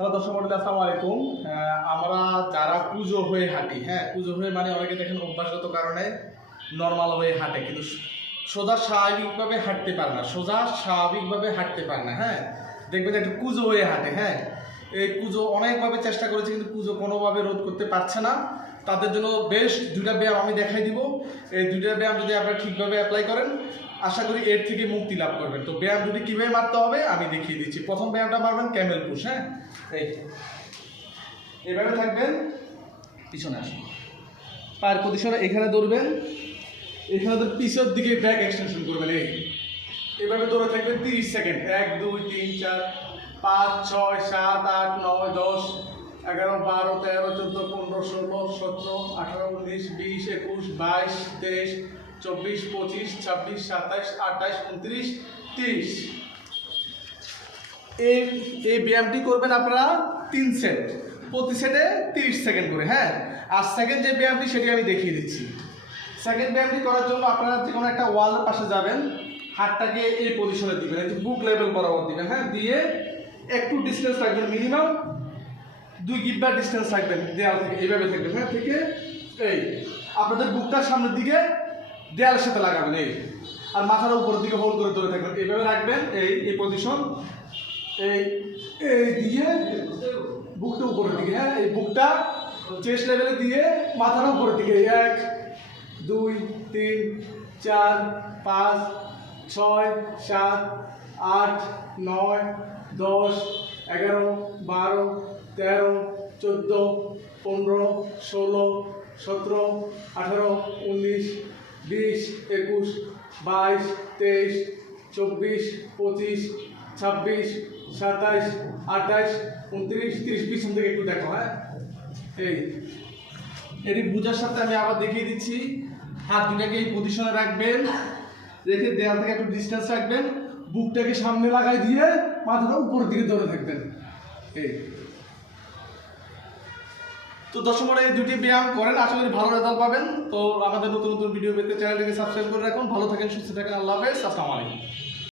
Hello দর্শক মন্ডলী, আসসালামু আলাইকুম। আমরা যারা পুজো হয়ে হাঁটি হ্যাঁ পুজো হয়ে মানে অনেকে দেখেন অভ্যাসগত কারণে নর্মাল হয়ে হাঁটে, কিন্তু সোজা স্বাভাবিকভাবে হাঁটতে পারে না, সোজা স্বাভাবিকভাবে হাঁটতে পারে না হ্যাঁ। দেখবেন একটু কুজো হয়ে হাঁটে হ্যাঁ। এই কুজো অনেকভাবে চেষ্টা করেছে, কিন্তু কুজো কোনোভাবে রোধ করতে পারছে না। তাদের জন্য বেশ দুইটা ব্যায়াম আমি দেখাই দিব। এই দুইটা ব্যায়াম যদি আপনারা ঠিকভাবে অ্যাপ্লাই করেন, আশা করি এর থেকে মুক্তি লাভ করবেন। তো ব্যায়াম দুটি কীভাবে মারতে হবে, আমি দেখিয়ে দিচ্ছি। প্রথম ব্যায়ামটা মারবেন ক্যামেল পুশ হ্যাঁ? এই এভাবে থাকবেন, পিছনে আসুন। পায়ের পজিশনে এখানে দৌড়বেন এখানে তো পিছর দিকে ব্যাক এক্সটেনশন করবেন, এই এভাবে দৌড়ে থাকবেন তিরিশ সেকেন্ড এক, দুই, তিন, চার, পাঁচ, ছয়, সাত, আট, নয়, দশ এগারো, বারো, তেরো, চোদ্দ, পনেরো, ষোলো, সতেরো, আঠারো, উনিশ, বিশ, একুশ, বাইশ, তেইশ, চব্বিশ, পঁচিশ, ছাব্বিশ সাতাশ আঠাশ উনত্রিশ, তিরিশ। এই এই ব্যায়ামটি করবেন আপনারা তিন সেট। প্রতি সেটে তিরিশ সেকেন্ড করে হ্যাঁ? আর সেকেন্ড যে ব্যায়ামটি সেটি আমি দেখিয়ে দিচ্ছি। সেকেন্ড ব্যায়ামটি করার জন্য আপনারা যে কোনো একটা ওয়ালের পাশে যাবেন, হাতটাকে এই পজিশনে দিবেন বুক লেভেল বরাবর দিবেন হ্যাঁ? দিয়ে একটু ডিস্টেন্স রাখবেন মিনিমাম দুই গিব্বার ডিস্টেন্স রাখবেন, দেয়াল থেকে, এইভাবে থাকবেন হ্যাঁ থেকে, এই, আপনাদের বুকটার সামনের দিকে দেয়ালের সাথে লাগাবেন, এই। আর মাথার উপরের দিকে হোল্ড করে ধরে থাকবেন। এইভাবে রাখবেন, এই এই পজিশন এই এই দিয়ে বুকটা উপরের দিকে হ্যাঁ এই বুকটা চেস্ট লেভেলে দিয়ে মাথার উপরের দিকে, এক, দুই, তিন, চার, পাঁচ, ছয়, সাত, আট, নয়, দশ, এগারো, বারো তেরো, চোদ্দ, পনেরো, ষোলো, সতেরো, আঠারো, উনিশ, বিশ, একুশ, বাইশ, তেইশ, চব্বিশ, পঁচিশ, ছাব্বিশ, সাতাইশ, আঠাইশ, উনত্রিশ, তিরিশ, পিছন থেকে একটু দেখো হ্যাঁ? এই, এটি বুঝার সাথে আমি আবার দেখিয়ে দিচ্ছি। হাত দুটাকে এই পজিশনে রাখবেন, রেখে দেয়াল থেকে একটু ডিস্টেন্স রাখবেন, বুকটাকে সামনে লাগাই দিয়ে মাথাটা উপরের দিকে ধরে থাকবেন। এই তো দর্শক এই দুটি ব্যায়াম করেন, আশা করি ভালো রেজাল্ট পাবেন। তো আমাদের নতুন নতুন ভিডিও পেতে চ্যানেলটিকে সাবস্ক্রাইব করে রাখুন। ভালো থাকেন, সুস্থ থাকেন, আল্লাহ হাফেজ। আসসালামু আলাইকুম।